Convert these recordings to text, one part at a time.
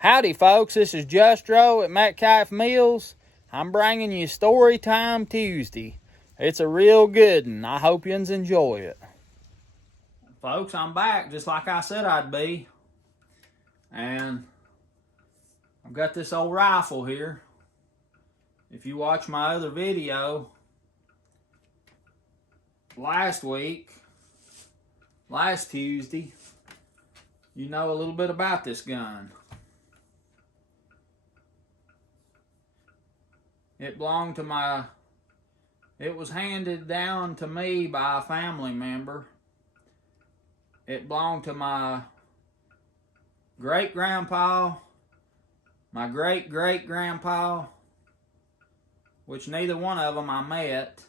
Howdy folks, this is Justro at Metcalf Mills. I'm bringing you Story Time Tuesday. It's a real good one. I hope you enjoy it. Folks, I'm back just like I said I'd be. And I've got this old rifle here. If you watch my other video last Tuesday, you know a little bit about this gun. It was handed down to me by a family member. It belonged to my great-grandpa, my great-great-grandpa, which neither one of them I met.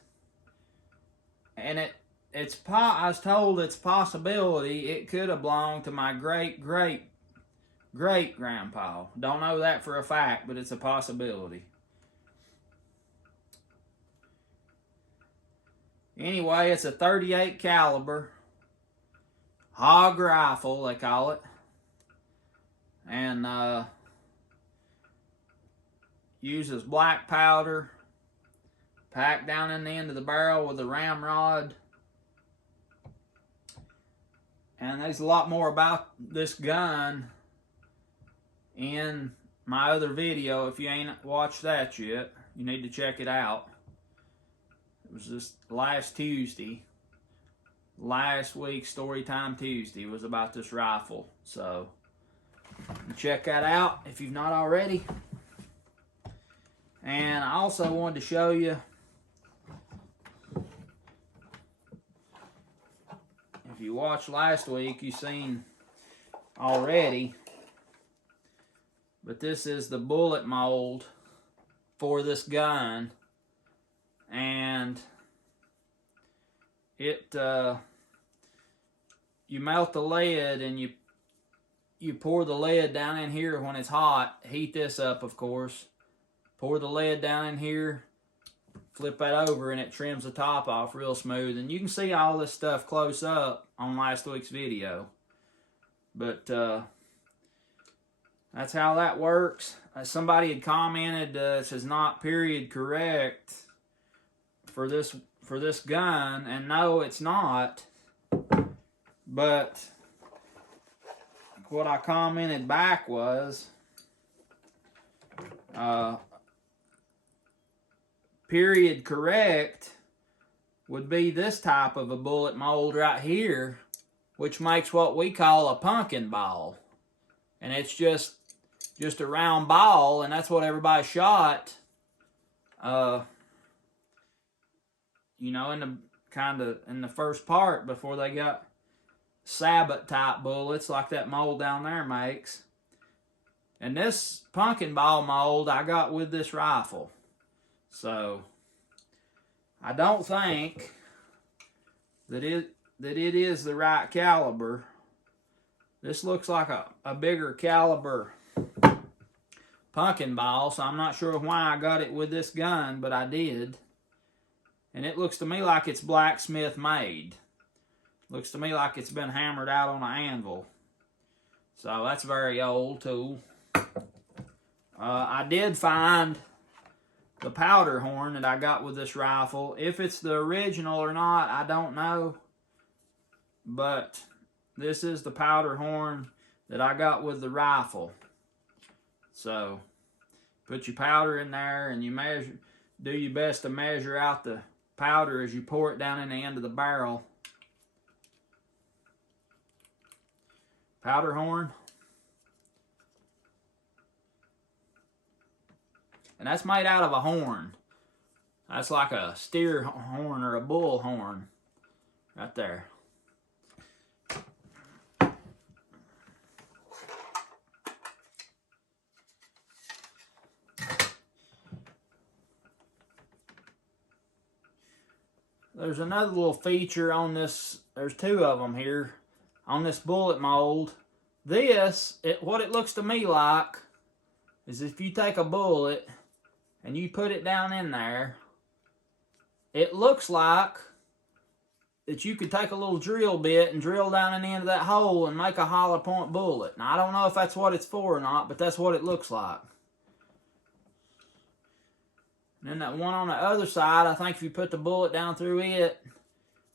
And I was told it's a possibility it could have belonged to my great-great-great-grandpa. Don't know that for a fact, but it's a possibility. Anyway, it's a .38 caliber hog rifle, they call it, and uses black powder packed down in the end of the barrel with a ramrod. And there's a lot more about this gun in my other video. If you ain't watched that yet, you need to check it out. It was just last Tuesday. Last week's Storytime Tuesday was about this rifle. So, check that out if you've not already. And I also wanted to show you, if you watched last week, you've seen already, but this is the bullet mold for this gun. And you melt the lead and you pour the lead down in here when it's hot. Heat this up, of course. Pour the lead down in here, flip that over, and it trims the top off real smooth. And you can see all this stuff close up on last week's video. But that's how that works. Somebody had commented this is not period correct for this gun, and no, it's not. But what I commented back was period correct would be this type of a bullet mold right here, which makes what we call a pumpkin ball. And it's just a round ball, and that's what everybody shot you know, in the first part before they got sabot type bullets like that mold down there makes. And this pumpkin ball mold I got with this rifle. So I don't think that it is the right caliber. This looks like a bigger caliber pumpkin ball, so I'm not sure why I got it with this gun, but I did. And it looks to me like it's blacksmith made. Looks to me like it's been hammered out on an anvil. So that's a very old tool. I did find the powder horn that I got with this rifle. If it's the original or not, I don't know. But this is the powder horn that I got with the rifle. So put your powder in there and you do your best to measure out the powder as you pour it down in the end of the barrel. Powder horn. And that's made out of a horn. That's like a steer horn or a bull horn right there. There's another little feature on this. There's two of them here on this bullet mold. What it looks to me like is if you take a bullet and you put it down in there, it looks like that you could take a little drill bit and drill down in the end of that hole and make a hollow point bullet. Now, I don't know if that's what it's for or not, but that's what it looks like. And then that one on the other side, I think if you put the bullet down through it,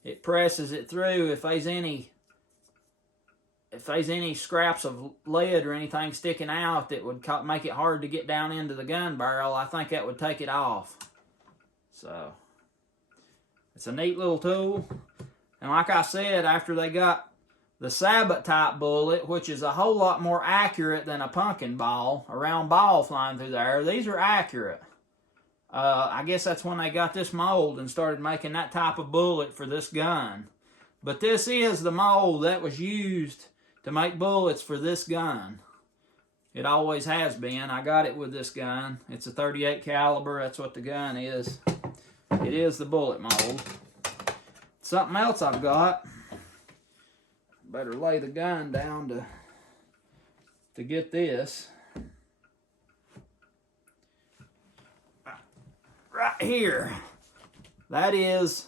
it presses it through. If there's any scraps of lead or anything sticking out that would make it hard to get down into the gun barrel, I think that would take it off. So, it's a neat little tool. And like I said, after they got the sabot type bullet, which is a whole lot more accurate than a pumpkin ball, a round ball flying through the air, these are accurate. I guess that's when they got this mold and started making that type of bullet for this gun. But this is the mold that was used to make bullets for this gun. It always has been. I got it with this gun. It's a 38 caliber. That's what the gun is. It is the bullet mold. Something else I've got. Better lay the gun down to get this. Right here. That is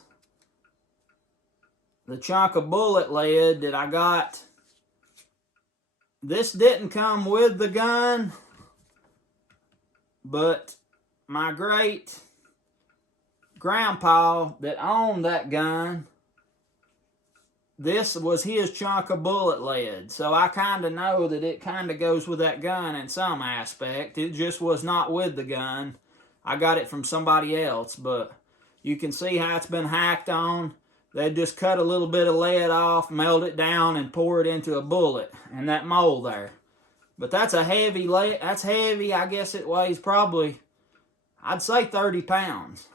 the chunk of bullet lead that I got. This didn't come with the gun, but my great grandpa that owned that gun, this was his chunk of bullet lead. So I kind of know that it kind of goes with that gun in some aspect. It just was not with the gun. I got it from somebody else, but you can see how it's been hacked on. They just cut a little bit of lead off, melt it down, and pour it into a bullet in that mold there. But that's a heavy lead. That's heavy. I guess it weighs probably, I'd say 30 pounds.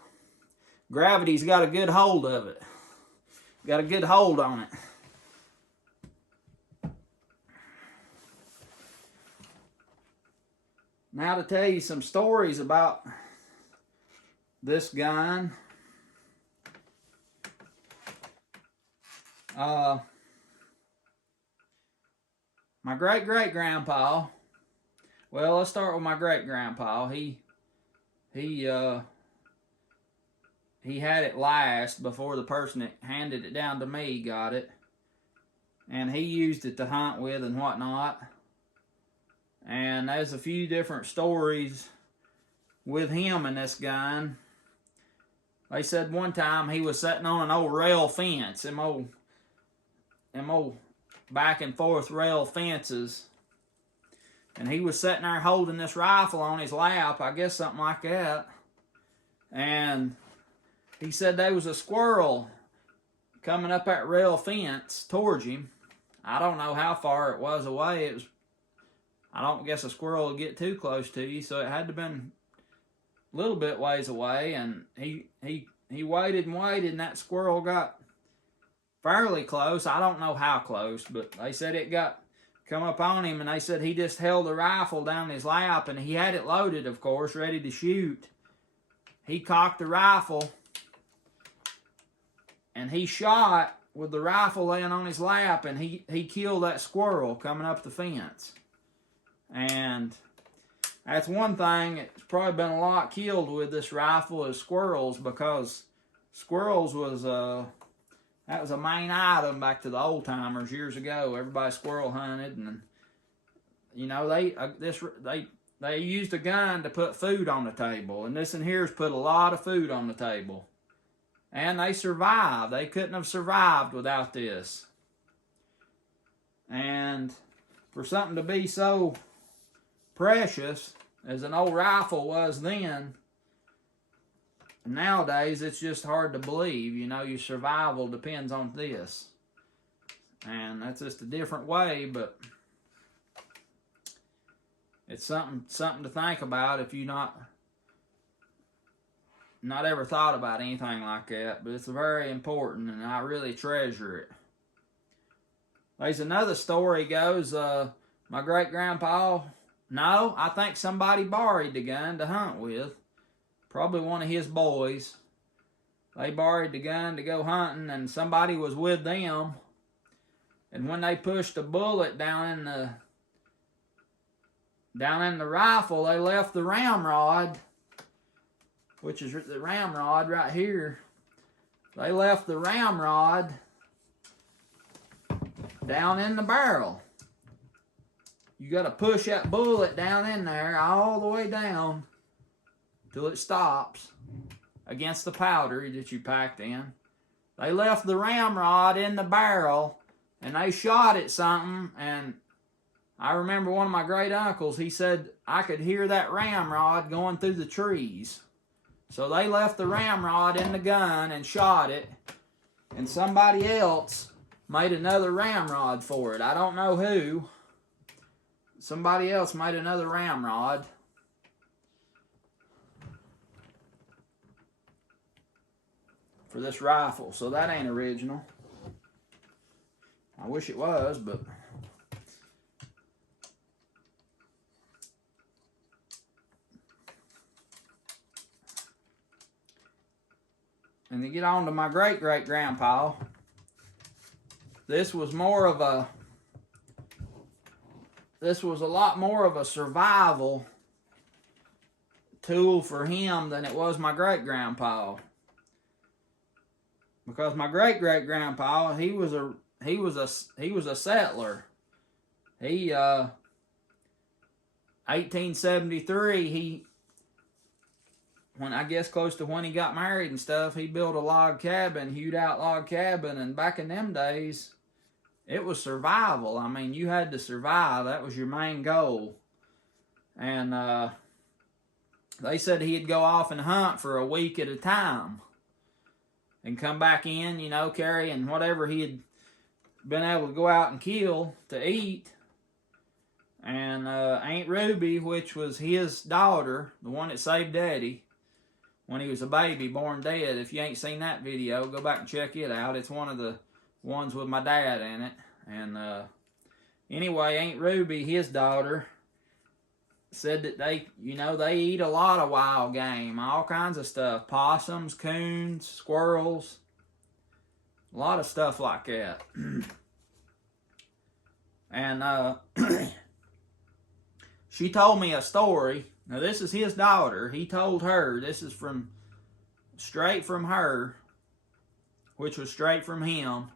Gravity's got a good hold of it. Got a good hold on it. Now to tell you some stories about this gun. My great-great-grandpa, well, let's start with my great-grandpa. He had it last before the person that handed it down to me got it. And he used it to hunt with and whatnot. And there's a few different stories with him and this gun. They said one time he was sitting on an old rail fence, them old back and forth rail fences. And he was sitting there holding this rifle on his lap, I guess something like that. And he said there was a squirrel coming up that rail fence towards him. I don't know how far it was away. I don't guess a squirrel would get too close to you, so it had to have been a little bit ways away. And he waited and waited, and that squirrel got fairly close. I don't know how close, but they said it come up on him, and they said he just held the rifle down his lap, and he had it loaded, of course, ready to shoot. He cocked the rifle, and he shot with the rifle laying on his lap, and he killed that squirrel coming up the fence. And that's one thing that's probably been a lot killed with this rifle is squirrels, because squirrels was that was a main item back to the old timers years ago. Everybody squirrel hunted, and you know they used a gun to put food on the table, and this in here's put a lot of food on the table, and they survived. They couldn't have survived without this. And for something to be so precious as an old rifle was then, nowadays it's just hard to believe. You know, your survival depends on this. And that's just a different way, but it's something to think about if you not ever thought about anything like that. But it's very important, and I really treasure it. There's another story goes, my great-grandpa, no, I think somebody borrowed the gun to hunt with. Probably one of his boys. They borrowed the gun to go hunting, and somebody was with them. And when they pushed the bullet down in the rifle, they left the ramrod, which is the ramrod right here. they left the ramrod down in the barrel. You got to push that bullet down in there all the way down till it stops against the powder that you packed in. They left the ramrod in the barrel and they shot at something, and I remember one of my great uncles, he said, I could hear that ramrod going through the trees. So they left the ramrod in the gun and shot it, and somebody else made another ramrod for it. I don't know who. Somebody else made another ramrod. For this rifle, so that ain't original. I wish it was, but and to get on to my great-great-grandpa, this was a lot more of a survival tool for him than it was my great-grandpa. Because my great-great-grandpa, he was a settler. He 1873, close to when he got married and stuff, he built a log cabin, hewed out log cabin, and back in them days, it was survival. I mean, you had to survive. That was your main goal. And they said he'd go off and hunt for a week at a time and come back in, you know, carrying whatever he had been able to go out and kill to eat. And Aunt Ruby, which was his daughter, the one that saved Daddy when he was a baby, born dead. If you ain't seen that video, go back and check it out. It's one of the ones with my dad in it. And anyway, Aunt Ruby, his daughter, said that they eat a lot of wild game, all kinds of stuff, possums, coons, squirrels, a lot of stuff like that. And she told me a story. Now this is his daughter. He told her, this is straight from her, which was straight from him.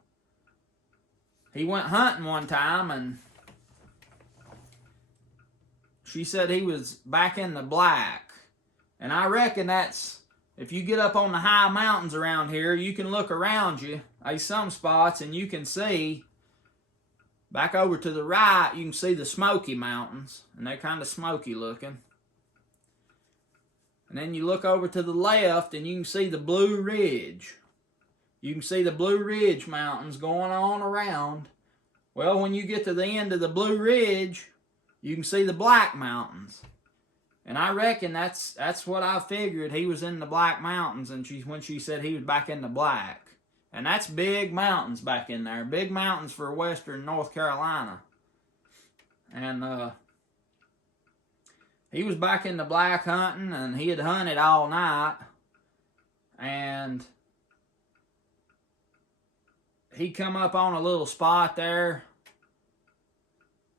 He went hunting one time, and she said he was back in the black. And I reckon that's, if you get up on the high mountains around here, you can look around you. There's some spots and you can see, back over to the right, you can see the Smoky Mountains. And they're kind of smoky looking. And then you look over to the left and you can see the Blue Ridge. You can see the Blue Ridge Mountains going on around. Well, when you get to the end of the Blue Ridge, you can see the Black Mountains. And I reckon that's what I figured. He was in the Black Mountains, and when she said he was back in the black. And that's big mountains back in there. Big mountains for western North Carolina. And he was back in the black hunting, and he had hunted all night. And he come up on a little spot there.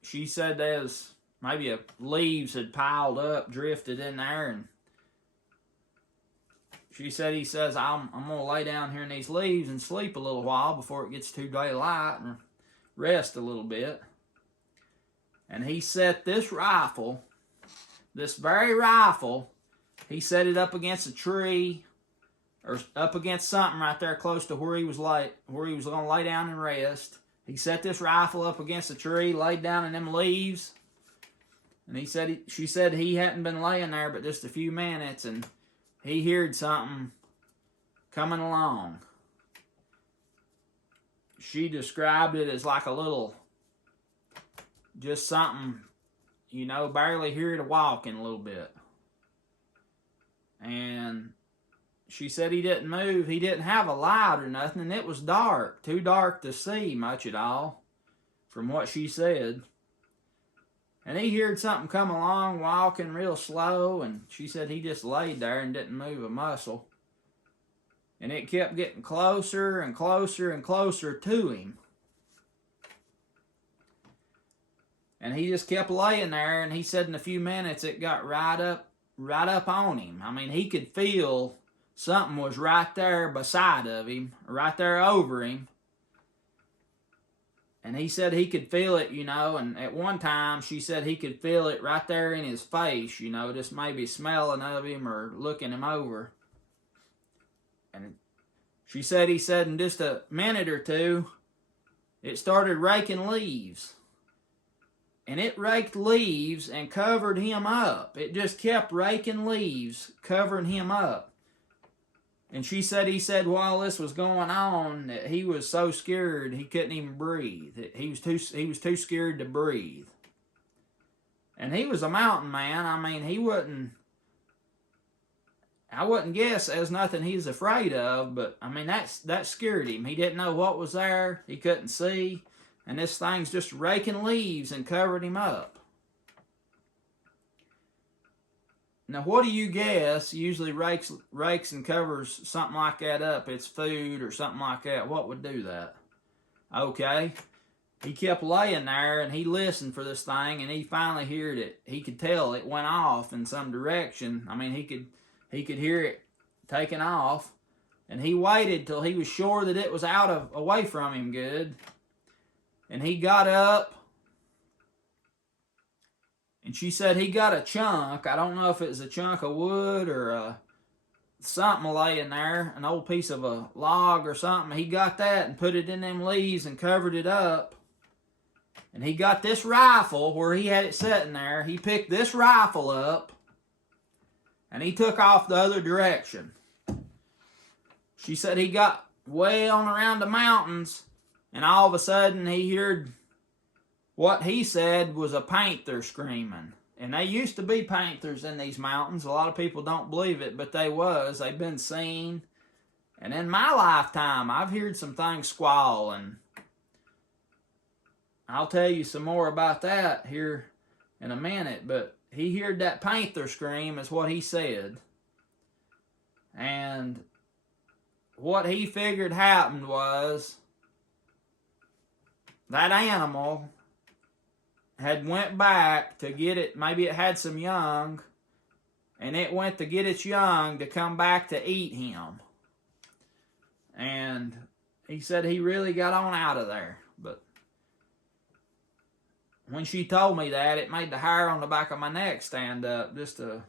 She said there's maybe leaves had piled up, drifted in there, and he says, I'm going to lay down here in these leaves and sleep a little while before it gets too daylight and rest a little bit. And he set this rifle, this very rifle, he set it up against a tree or up against something right there close to where he was going to lay down and rest. He set this rifle up against a tree, laid down in them leaves, and she said he hadn't been laying there but just a few minutes, and he heard something coming along. She described it as like a little, just something, barely heard a walking a little bit. And she said he didn't move. He didn't have a light or nothing, and it was dark. Too dark to see much at all, from what she said. And he heard something come along, walking real slow, and she said he just laid there and didn't move a muscle. And it kept getting closer and closer and closer to him. And he just kept laying there, and he said in a few minutes it got right up on him. I mean, he could feel something was right there beside of him, right there over him. And he said he could feel it, you know, and at one time she said he could feel it right there in his face, you know, just maybe smelling of him or looking him over. And she said he said in just a minute or two, it started raking leaves. And it raked leaves and covered him up. It just kept raking leaves, covering him up. And she said he said while this was going on that he was so scared he couldn't even breathe. He was too scared to breathe. And he was a mountain man. I mean, I wouldn't guess there's nothing he's afraid of, but I mean that scared him. He didn't know what was there. He couldn't see. And this thing's just raking leaves and covered him up. Now, what do you guess usually rakes and covers something like that up? It's food or something like that. What would do that? Okay. He kept laying there, and he listened for this thing, and he finally heard it. He could tell it went off in some direction. I mean, he could hear it taking off, and he waited till he was sure that it was away from him good. And he got up. And she said he got a chunk. I don't know if it was a chunk of wood or something laying there, an old piece of a log or something. He got that and put it in them leaves and covered it up. And he got this rifle where he had it sitting there. He picked this rifle up and he took off the other direction. She said he got way on around the mountains and all of a sudden he heard what he said was a panther screaming. And they used to be panthers in these mountains. A lot of people don't believe it, but they was. They've been seen. And in my lifetime, I've heard some things squall. And I'll tell you some more about that here in a minute. But he heard that panther scream is what he said. And what he figured happened was that animal had went back to get it, maybe it had some young, and it went to get its young to come back to eat him. And he said he really got on out of there. But when she told me that, it made the hair on the back of my neck stand up. Just a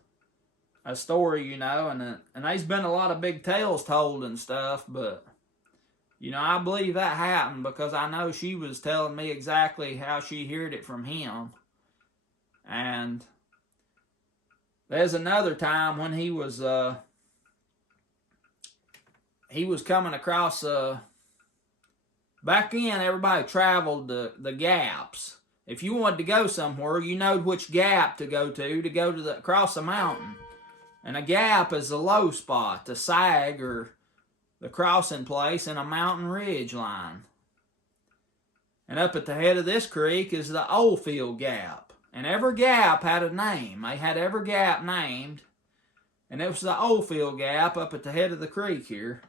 story, you know, and there's been a lot of big tales told and stuff, but you know, I believe that happened because I know she was telling me exactly how she heard it from him. And there's another time when he was coming across back then everybody traveled the gaps. If you wanted to go somewhere, you know which gap to go to across the mountain. And a gap is a low spot, the sag or the crossing place in a mountain ridge line. And up at the head of this creek is the Oldfield Gap. And every gap had a name. They had every gap named. And it was the Oldfield Gap up at the head of the creek here.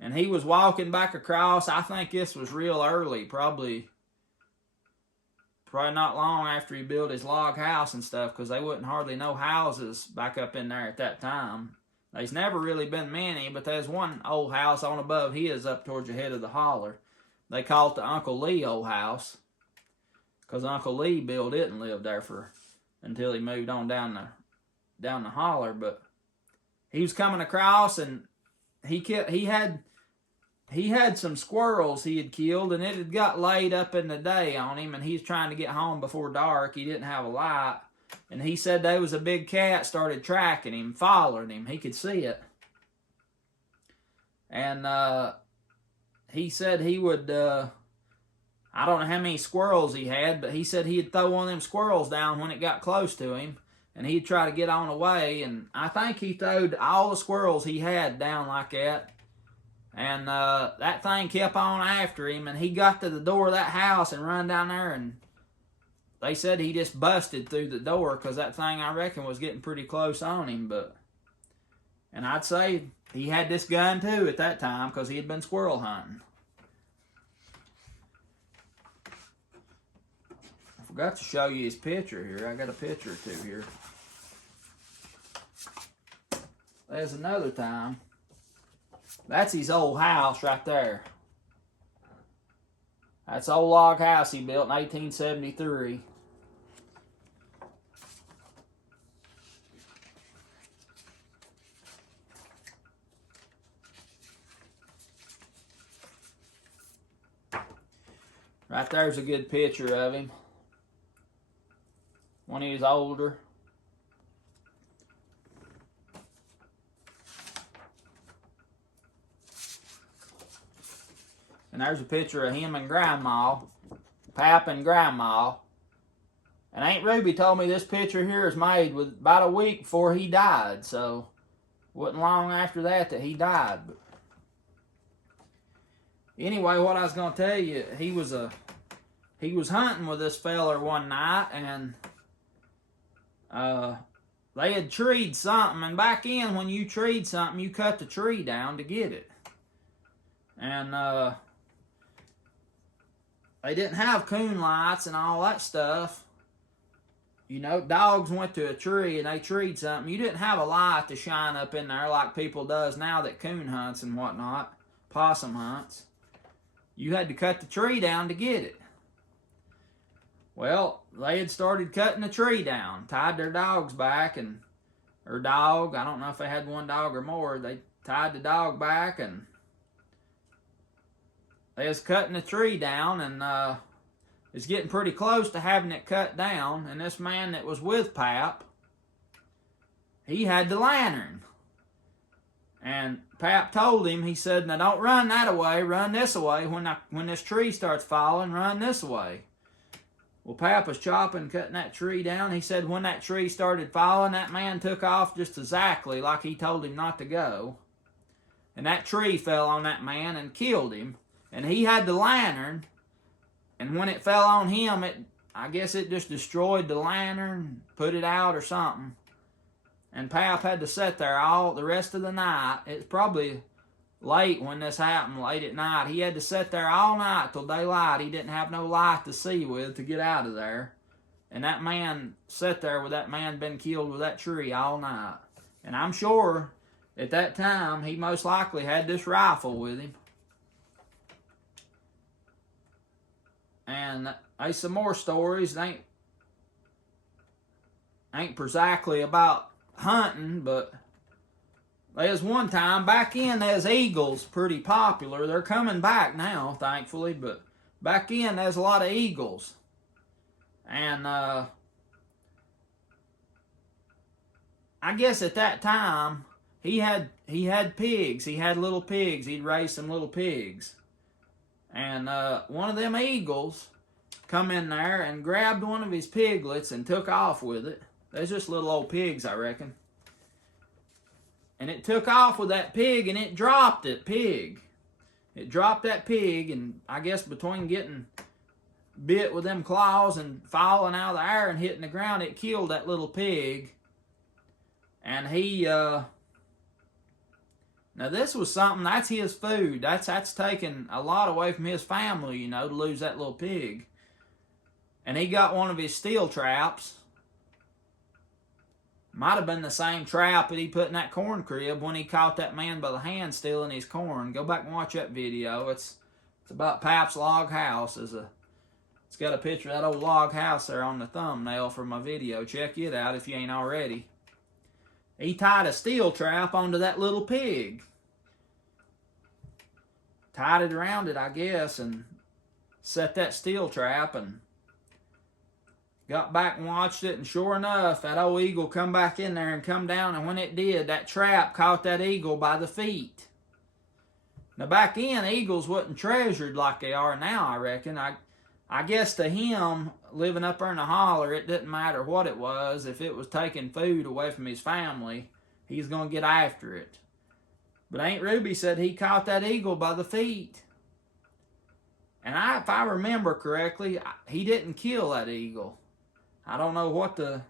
And he was walking back across. I think this was real early, probably not long after he built his log house and stuff, because they wouldn't hardly know houses back up in there at that time. There's never really been many, but there's one old house on above his up towards the head of the holler. They call it the Uncle Lee old house, because Uncle Lee built it and lived there until he moved on down the holler. But he was coming across, and he had some squirrels he had killed, and it had got late up in the day on him, and he was trying to get home before dark. He didn't have a light. And he said there was a big cat started tracking him, following him. He could see it. And he said he would, I don't know how many squirrels he had, but he said he'd throw one of them squirrels down when it got close to him. And he'd try to get on away. And I think he throwed all the squirrels he had down like that. And that thing kept on after him. And he got to the door of that house and run down there, and they said he just busted through the door because that thing, I reckon, was getting pretty close on him. And I'd say he had this gun too at that time because he had been squirrel hunting. I forgot to show you his picture here. I got a picture or two here. there's another time. That's his old house right there. That's the old log house he built in 1873. Right there's a good picture of him when he was older. And there's a picture of him and Grandma, Pap and Grandma. And Aunt Ruby told me this picture here is made with about a week before he died, so wasn't long after that he died. But anyway, what I was going to tell you, he was hunting with this feller one night, and they had treed something, and back in when you treed something, you cut the tree down to get it. And they didn't have coon lights and all that stuff. You know, dogs went to a tree and they treed something. You didn't have a light to shine up in there like people does now that coon hunts and whatnot, possum hunts. You had to cut the tree down to get it. Well, they had started cutting the tree down, tied their dogs back, and or dog, I don't know if they had one dog or more, they tied the dog back, and they was cutting the tree down, and it's getting pretty close to having it cut down, and this man that was with Pap, he had the lantern. And Pap told him, he said, now don't run that away, run this away. When this tree starts falling, run this way. Well, Pap was chopping, cutting that tree down. He said when that tree started falling, that man took off just exactly like he told him not to go. And that tree fell on that man and killed him. And he had the lantern, and when it fell on him, I guess it just destroyed the lantern, put it out or something. And Pap had to sit there all the rest of the night. It's probably late when this happened, late at night. He had to sit there all night till daylight. He didn't have no light to see with to get out of there. And that man sat there with that man been killed with that tree all night. And I'm sure at that time he most likely had this rifle with him. And there's some more stories. They ain't exactly about hunting, but there's one time back in, there's eagles pretty popular. They're coming back now, thankfully, but back in there's a lot of eagles. And I guess at that time he had pigs. He had little pigs. He'd raised some little pigs. And one of them eagles come in there and grabbed one of his piglets and took off with it. There's just little old pigs, I reckon. And it took off with that pig, and it dropped that pig. It dropped that pig, and I guess between getting bit with them claws and falling out of the air and hitting the ground, it killed that little pig. And he, now this was something, that's his food. That's taken a lot away from his family, you know, to lose that little pig. And he got one of his steel traps. Might have been the same trap that he put in that corn crib when he caught that man by the hand stealing his corn. Go back and watch that video. It's about Pap's log house. It's got a picture of that old log house there on the thumbnail for my video. Check it out if you ain't already. He tied a steel trap onto that little pig. Tied it around it, I guess, and set that steel trap, and got back and watched it, and sure enough, that old eagle come back in there and come down, and when it did, that trap caught that eagle by the feet. Now back then, eagles wasn't treasured like they are now, I reckon. I guess to him, living up there in the holler, it didn't matter what it was. If it was taking food away from his family, he's going to get after it. But Aunt Ruby said he caught that eagle by the feet. And if I remember correctly, he didn't kill that eagle. I don't know what the,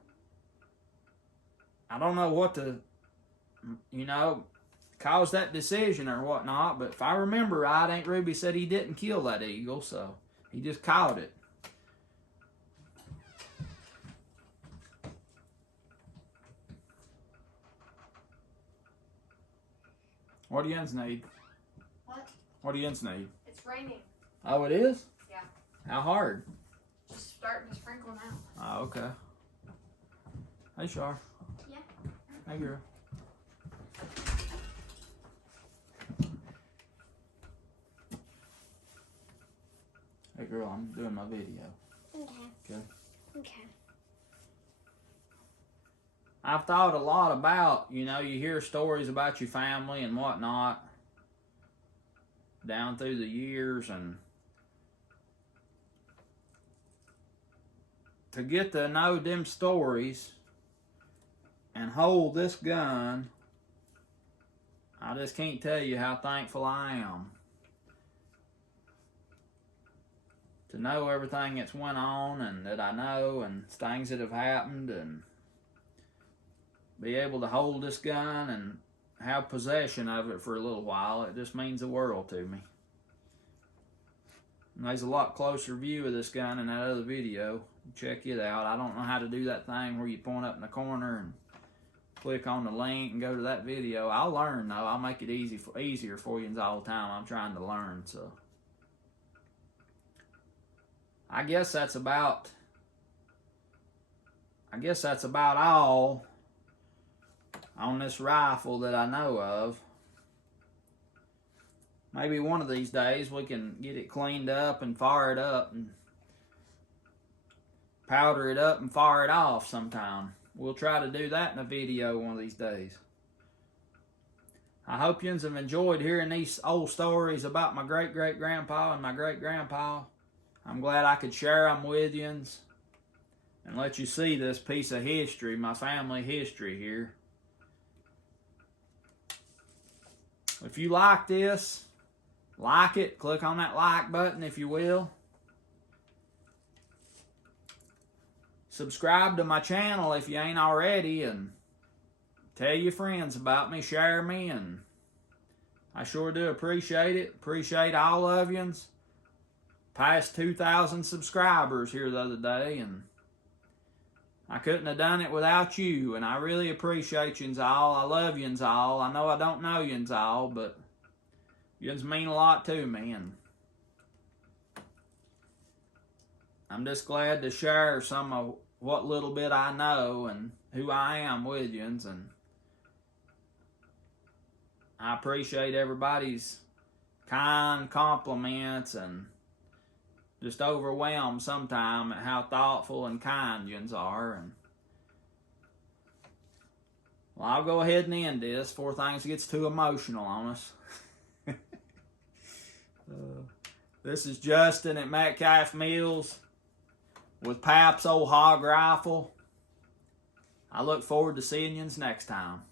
you know, caused that decision or whatnot. But if I remember right, Aunt Ruby said he didn't kill that eagle, so he just caught it. What do yins need? What? What do yins need? It's raining. Oh, it is? Yeah. How hard? Just starting to sprinkle now. Oh, okay. Hey, Char. Yeah. Hey, girl. Hey, girl, I'm doing my video. Okay. Okay. I've thought a lot about, you hear stories about your family and whatnot down through the years, and to get to know them stories and hold this gun, I just can't tell you how thankful I am to know everything that's went on and that I know and things that have happened, and be able to hold this gun and have possession of it for a little while. It just means the world to me. And there's a lot closer view of this gun in that other video. Check it out. I don't know how to do that thing where you point up in the corner and click on the link and go to that video. I'll learn though. I'll make it easier for you all the time. I'm trying to learn, so I guess that's about all on this rifle that I know of. Maybe one of these days we can get it cleaned up and fire it up and powder it up and fire it off sometime. We'll try to do that in a video one of these days. I hope yous have enjoyed hearing these old stories about my great-great-grandpa and my great-grandpa. I'm glad I could share them with yous and let you see this piece of history, my family history here. If you like this, like it. Click on that like button if you will. Subscribe to my channel if you ain't already, and tell your friends about me, share me, and I sure do appreciate it. Appreciate all of yous. Past 2,000 subscribers here the other day, and I couldn't have done it without you, and I really appreciate yous all. I love yous all. I know I don't know yous all, but yous mean a lot to me, and I'm just glad to share some of what little bit I know and who I am with yous, and I appreciate everybody's kind compliments and just overwhelmed sometime at how thoughtful and kind yous are. And well, I'll go ahead and end this before things gets too emotional on us. This is Justin at Metcalf Mills with Pap's old hog rifle. I look forward to seeing yous next time.